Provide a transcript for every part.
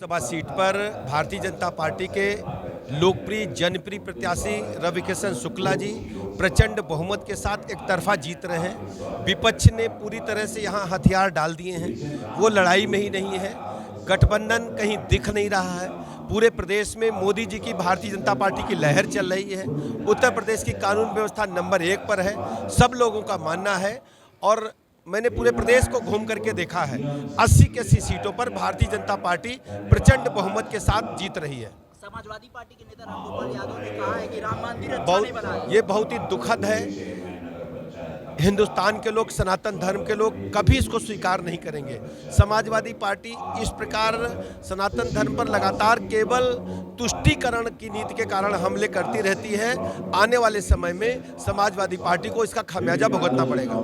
Lok Sabha seat पर Bharatiya Janata party के लोकप्रिय जनप्रिय प्रत्याशी रविकिशन शुक्ला जी प्रचंड बहुमत के साथ एक तरफा जीत रहे हैं। विपक्ष ने पूरी तरह से यहां हथियार डाल दिए हैं, वो लड़ाई में ही नहीं है। गठबंधन कहीं दिख नहीं रहा है। पूरे प्रदेश में मोदी जी की भारतीय जनता पार्टी की लहर चल रही है। उत्तर प्रदेश की कानून व्यवस्था नंबर 1 पर है, सब लोगों का मानना है। और मैंने पूरे प्रदेश को घूम करके देखा है, 80 की 80 सीटों पर भारतीय जनता पार्टी प्रचंड बहुमत के साथ जीत रही है। समाजवादी पार्टी के नेता रामगोपाल यादव ने कहा है कि राम मंदिर अच्छा नहीं बना है। ये बहुत ही दुखद है। हिंदुस्तान के लोग, सनातन धर्म के लोग कभी इसको स्वीकार नहीं करेंगे। समाजवादी पार्टी इस प्रकार सनातन धर्म पर लगातार केवल तुष्टीकरण की नीति के कारण हमले करती रहती है। आने वाले समय में समाजवादी पार्टी को इसका खामियाजा भुगतना पड़ेगा।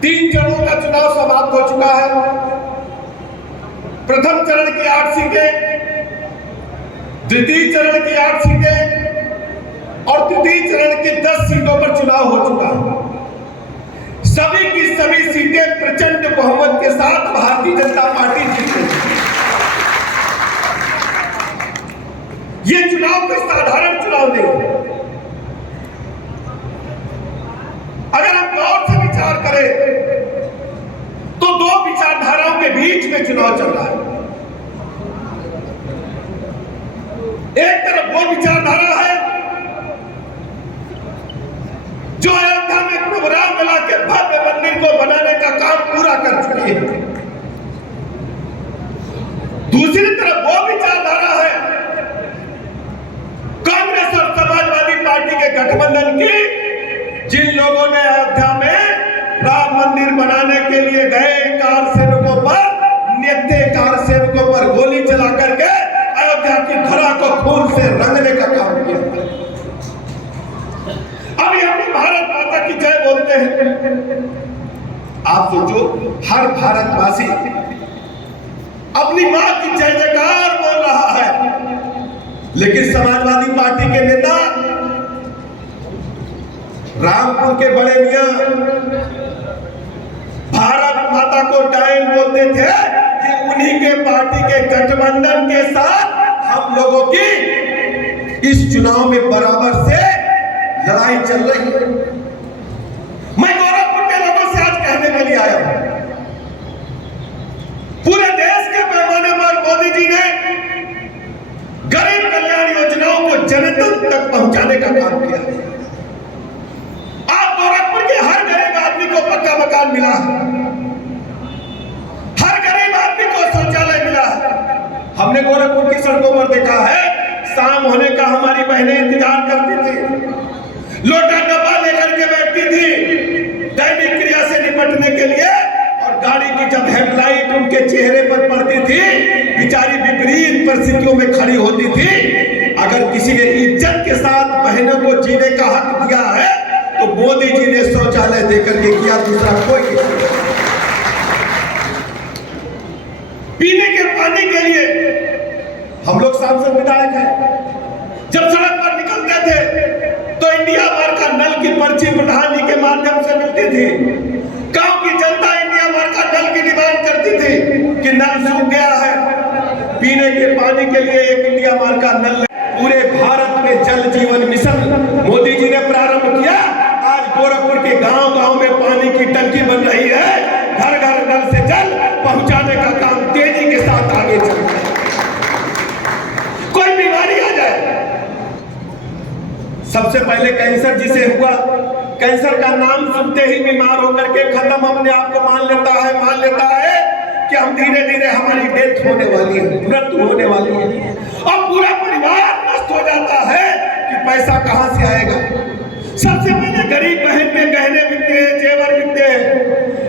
तीन चरणों का चुनाव समाप्त हो चुका है। प्रथम चरण की 8 सीटें, द्वितीय चरण की 8 सीटें और तृतीय चरण की 10 सीटों पर चुनाव हो चुका है। सभी की सभी सीटें प्रचंड बहुमत के साथ भारतीय जनता पार्टी जीत रही है। ये चुनाव कोई साधारण चुनाव नहीं है। अगर हम गौर से विचार करें तो दो विचारधाराओं के बीच में चुनाव चल रहा है। एक तरफ वो विचारधारा है जो अयोध्या में प्रभु रामलला के भव्य मंदिर को बनाने का काम पूरा कर चुकी है। दूसरी तरफ वो विचारधारा है कांग्रेस और समाजवादी पार्टी के गठबंधन की, जिन लोगों ने अयोध्या में राम मंदिर बनाने के लिए गए कार सेवकों पर, नित्य कार सेवकों पर गोली चला करके अयोध्या की धरा को खून से रंगने का काम किया। अभी हम भारत माता की जय बोलते हैं। आप सोचो, हर भारतवासी अपनी मां की जय जयकार बोल रहा है, लेकिन समाजवादी पार्टी के नेता रामपुर के बड़े मियां भारत माता को डायन बोलते थे कि उन्हीं के पार्टी के गठबंधन के साथ हम लोगों की इस चुनाव में बराबर से लड़ाई चल रही है। मैं गोरखपुर के लोगों से आज कहने के लिए आया हूं, पूरे देश के पैमाने पर मोदी जी ने गरीब कल्याण योजनाओं को जनता तक पहुंचाने का काम किया है। गोरखपुर के हर गरीब आदमी को पक्का मकान मिला है, हर गरीब आदमी को शौचालय मिला है। हमने गोरखपुर की सड़कों पर देखा है, शाम होने का हमारी बहनें इंतजार करती थी, लोटा डब्बा लेकर के बैठती थी दैनिक क्रिया से निपटने के लिए। और गाड़ी की जब हेडलाइट उनके चेहरे पर पड़ती थी, बेचारी विपरीत परिस्थितियों में खड़ी होती थी। अगर किसी ने इज्जत के साथ बहनों को जीने का हक दिया है तो मोदी जी ने शौचालय देकर के किया, दूसरा कोई नहीं। पीने के पानी के लिए हम लोग सांसद विधायक हैं, जब सड़क पर निकलते थे तो इंडिया मार का नल की पर्ची प्रधान जी के माध्यम से मिलती थी। गांव की जनता इंडिया मार का नल की डिमांड करती थी कि नल सूख गया है, पीने के पानी के लिए एक इंडिया मार का नल। पूरे भारत में जल जीवन मिशन मोदी जी ने प्रारंभ किया। आज गोरखपुर के गांव-गांव में पानी की टंकी बन रही है, घर घर नल से जल पहुंचाने का काम तेजी के साथ आगे चल रहा है। कोई बीमारी आ जाए, सबसे पहले कैंसर जिसे हुआ, कैंसर का नाम सुनते ही बीमार होकर के खत्म अपने आप को मान लेता है कि हम धीरे धीरे हमारी डेथ होने वाली है, मृत्यु होने वाली है, और पूरा परिवार नष्ट हो जाता है कि पैसा कहां से आएगा। सबसे पहले गरीब बहन के गहने बिकते हैं, जेवर बिकते हैं,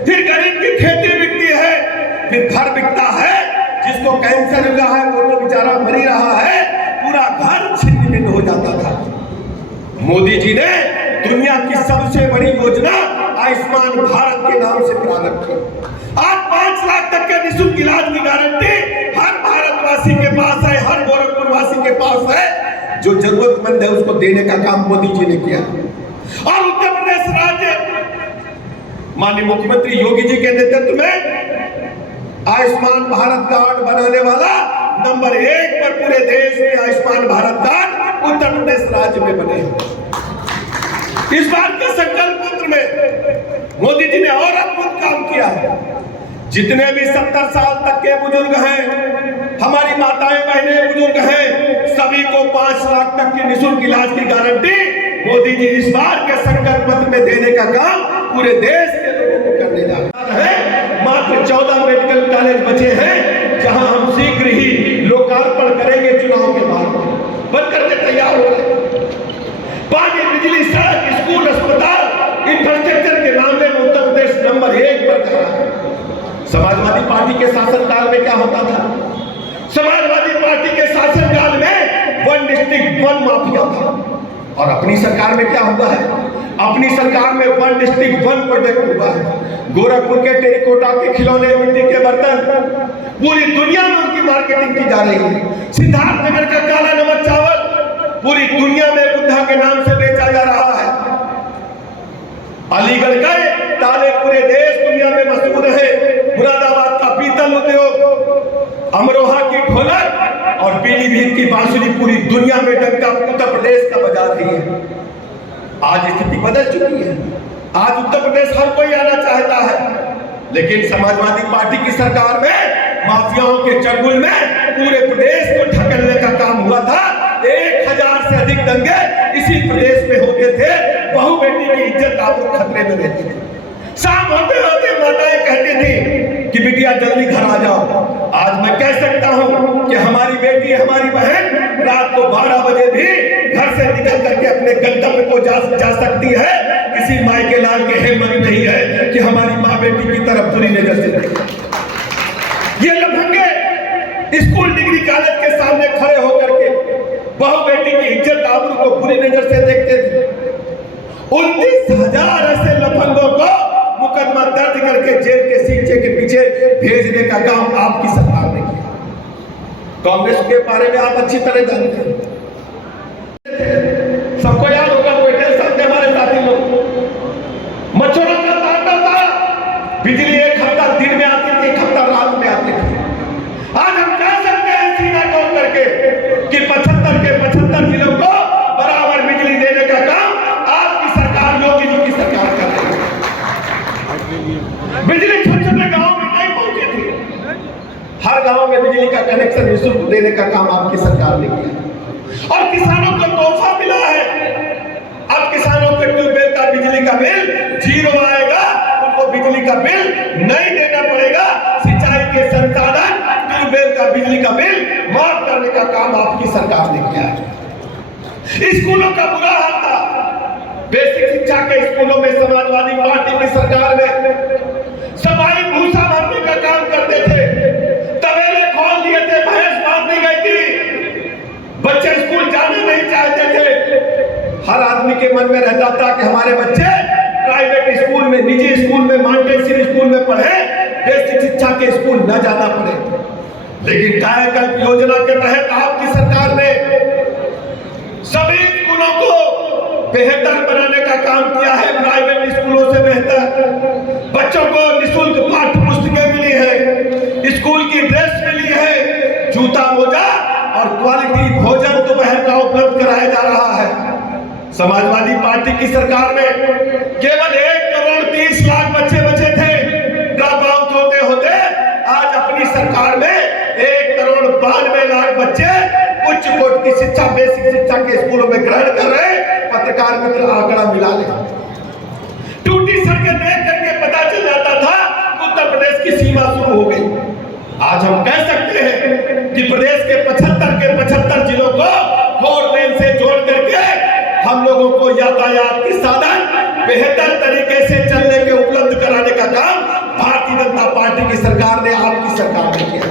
फिर गरीब की खेती बिकती है, फिर घर बिकता है। जिसको कैंसर हुआ है वो तो बेचारा मर ही रहा है, पूरा घर छिन्न भिन्न हो जाता था। मोदी जी ने दुनिया की सबसे बड़ी योजना आयुष्मान भारत के नाम से प्रारंभ की। आज 5 लाख तक के निःशुल्क इलाज की गारंटी हर भारतवासी के पास है, हर गोरखपुर वासी के पास है। जो जरूरतमंद है उसको देने का काम मोदी जी ने किया। और उत्तर प्रदेश राज्य माननीय मुख्यमंत्री योगी जी के नेतृत्व में आयुष्मान भारत कार्ड बनाने वाला नंबर 1 पर पूरे देश में आयुष्मान भारत कार्ड उत्तर प्रदेश राज्य में बने। इस बार के संकल्प पत्र में मोदी जी ने और अद्भुत काम किया है। जितने भी 70 साल तक के बुजुर्ग हैं, हमारी माताएं बहनें बुजुर्ग हैं, सभी को 5 लाख तक की निःशुल्क इलाज की गारंटी मोदी जी इस बार के संकल्प पत्र में देने का काम पूरे देश के लोगों को करने जा रहे हैं। मात्र 14 मेडिकल कॉलेज बचे हैं जहां हम शीघ्र ही लोकार्पण करेंगे। चुनाव के बाद बनकर के तैयार हो रहे हैं। पानी, बिजली, सड़क, स्कूल, अस्पताल, इंफ्रास्ट्रक्चर के मामले में उत्तर प्रदेश नंबर 1 पर खड़ा है। समाजवादी पार्टी के शासनकाल में क्या होता था? समाजवादी पार्टी के शासनकाल में 1 डिस्ट्रिक्ट 1 माफिया था। और अपनी सरकार में क्या हुआ है? अपनी सरकार में 1 डिस्ट्रिक्ट 1 प्रोजेक्ट हुआ है। गोरखपुर के टेरिकोटा के खिलौने, मिट्टी के बर्तन पूरी दुनिया में उनकी मार्केटिंग की जा रही है। सिद्धार्थनगर का काला नमक चावल पूरी दुनिया में बुद्धा के नाम से बेचा जा रहा है। अलीगढ़ का ताले पूरे देश दुनिया में मशहूर है। मुरादाबाद का पीतल उद्योग, अमरोहा की ढोलक और पीलीभीत की बांसुरी पूरी दुनिया में डंका उत्तर प्रदेश का बजा रही है। आज स्थिति बदल चुकी है। आज उत्तर प्रदेश हर कोई आना चाहता है, लेकिन समाजवादी पार्टी की सरकार में माफियाओं के चंगुल में पूरे प्रदेश को ढकेलने का काम हुआ था। 1000 से अधिक दंगे इसी प्रदेश में होते थे। बहू बेटी की इज्जत आबरू खतरे में रहती थी। शाम होते होते माताएं कहती थी कि बिटिया जल्दी घर आ जाओ। आज मैं कह सकता हूं कि हमारी बेटी, हमारी बहन रात को 12 बजे भी घर से निकल करके अपने गंतव्य को जा सकती है। किसी माई के लाल के हिम्मत नहीं है कि हमारी माँ बेटी की तरफ बुरी नजर से देखे। ये लफंगे स्कूल, डिग्री, कॉलेज के सामने खड़े होकर के बहू बेटी की इज्जत आबरू को बुरी नजर से देखते थे। 29,000 ऐसे लफंगों को मुकदमा दर्ज करके जेल के शीशे के पीछे भेजने का काम आपकी सरकार ने किया। कांग्रेस के बारे में आप अच्छी तरह जानते हैं। सबको याद होगा, कोई टेंशन थे हमारे साथी लोग। मच्छरों का तांडव था। बिजली 1 हफ्ता दिन में आती थी, 1 हफ्ता रात में आती थी। आज हम कह सकते हैं सीना ठोक करके कि 75 के 75 जिलों को बराबर बिजली देने का काम आपकी सरकार, योगी जी की सरकार कर रही है। बिजली छोटे-छोटे गांव में नहीं पहुंची थी। हर गांव में बिजली का कनेक्शन निःशुल्क देने का काम आपकी सरकार ने किया और किसानों को तोहफा मिला है। अब किसानों को ट्यूबवेल का बिजली का बिल 0 आएगा। उनको बिजली का बिल नहीं देना पड़ेगा। सिंचाई के संसाधन, ट्यूबवेल का बिजली का बिल माफ करने का काम आपकी सरकार ने किया है। स्कूलों का बुरा हाल था। बेसिक शिक्षा के स्कूलों में समाजवादी पार्टी की सरकार में सफाई भूसा भरने का काम करते थे। तबेले खोल दिए थे, भैंस बांधने गई थी, बच्चे स्कूल जाने नहीं चाहते थे। हर आदमी के मन में रहता था कि हमारे बच्चे प्राइवेट स्कूल में, निजी स्कूल में, मॉन्टेसरी स्कूल में पढ़े, बेसिक शिक्षा के स्कूल न जाना पड़े। लेकिन कायाकल्प योजना के तहत आपकी सरकार ने सभी स्कूलों को बेहतर बनाने का काम किया है। प्राइवेट स्कूलों से बेहतर बच्चों को निःशुल्क पाठ्य पुस्तकें मिली है, स्कूल की ड्रेस मिली है, जूता, मोजा और क्वालिटी भोजन दोपहर का उपलब्ध कराया जा रहा है। समाजवादी पार्टी की सरकार में केवल 1 करोड़ 30 लाख बच्चे बचे थे ड्रॉप आउट होते होते। आज अपनी सरकार में 1 करोड़ 92 लाख बच्चे उच्च कोटि की शिक्षा, बेसिक शिक्षा के स्कूलों में ग्रहण कर रहे हैं। पत्रकार मित्र आंकड़ा मिला ले, टूटी सड़कें देख करके पता चल जाता था उत्तर प्रदेश की सीमा शुरू हो गई। आज हम कह सकते हैं कि प्रदेश के 75 के 75 जिलों को 4 लेन से जोड़ करके हम लोगों को यातायात के साधन बेहतर तरीके से चलने के उपलब्ध कराने का काम भारतीय जनता पार्टी की सरकार ने, आपकी सरकार ने किया।